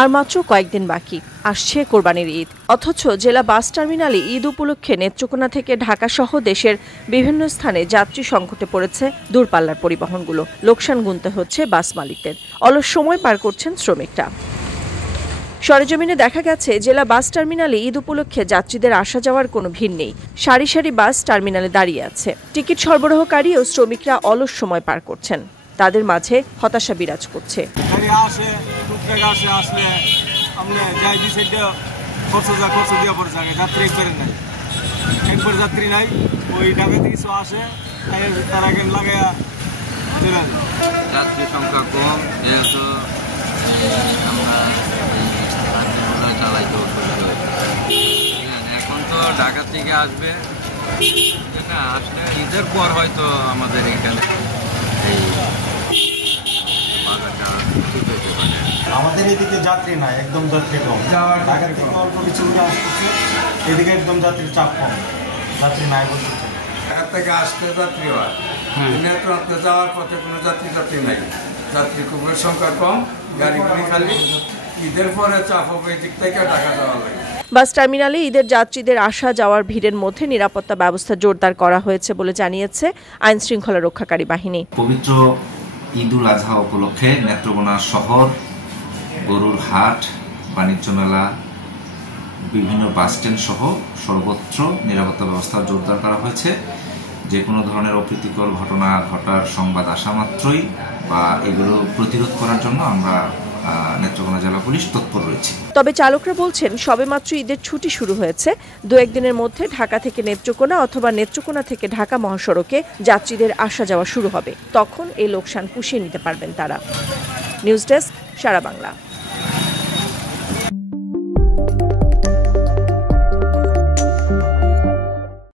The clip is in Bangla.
আর মাত্র কয়েকদিন বাকি, আসছে কোরবানির ঈদ। অথচ জেলা বাস টার্মিনালে ঈদ উপলক্ষে নেত্রকোনা থেকে ঢাকা সহ দেশের বিভিন্ন স্থানে যাত্রী সংকটে পড়েছে দূরপাল্লার পরিবহনগুলো। লোকসান গুনতে হচ্ছে বাস মালিকদের, অলস সময় পার করছেন শ্রমিকরা। সরেজমিনে দেখা গেছে জেলা বাস টার্মিনালে ঈদ উপলক্ষে যাত্রীদের আসা যাওয়ার কোনো ভিড় নেই। সারি সারি বাস টার্মিনালে দাঁড়িয়ে আছে। টিকিট সরবরাহকারী ও শ্রমিকরা অলস সময় পার করছেন। তাদের মাঝে হতাশা বিরাজ করছে। যাত্রী সংখ্যা কম, যেহেতু এখন তো ঢাকা থেকে আসবে, আসলে ঈদের পর হয়তো আমাদের এখানে আমাদের এদিকে যাত্রী নাই, একদম যাত্রী কম। ঢাকা থেকে অল্প কিছু আসতেছে, এদিকে একদম যাত্রীর চাপ কম, যাত্রী নাই বলতে। ঢাকা থেকে আসতে যাত্রী হয়, নেত্রকোনা যাওয়ার পথে কোনো যাত্রী নাই, যাত্রী খুবই সংখ্যা কম, গাড়িগুলি খালি। ঈদের পরে চাপ হবে এদিক থেকে ঢাকা যাওয়া লাগে। বাস টার্মিনালে ঈদের যাত্রীদের আসা যাওয়ার ভিড়ের মধ্যে নিরাপত্তা ব্যবস্থা জোরদার করা হয়েছে বলে জানিয়েছে আইন শৃঙ্খলা রক্ষাকারী বাহিনী। পবিত্র ঈদুল আজহা উপলক্ষে নেত্রকোনা শহর, গরুর হাট, বাণিজ্য মেলা, বিভিন্ন বাসস্ট্যান্ড সহ সর্বত্র নিরাপত্তা ব্যবস্থা জোরদার করা হয়েছে। যে কোনো ধরনের অপ্রীতিকর ঘটনা ঘটার সংবাদ আসা মাত্রই বা এগুলো প্রতিরোধ করার জন্য আমরা নেত্রকোনা জেলা পুলিশ তৎপর রয়েছে। তবে চালকরা বলছেন সবেমাত্র ঈদের ছুটি শুরু হয়েছে, দু একদিনের মধ্যে ঢাকা থেকে নেত্রকোনা অথবা নেত্রকোনা থেকে ঢাকা মহাসড়কে যাত্রীদের আসা যাওয়া শুরু হবে। তখন এই লোকসান পুষিয়ে নিতে পারবেন তারা। নিউজ ডেস্ক, সারা বাংলা।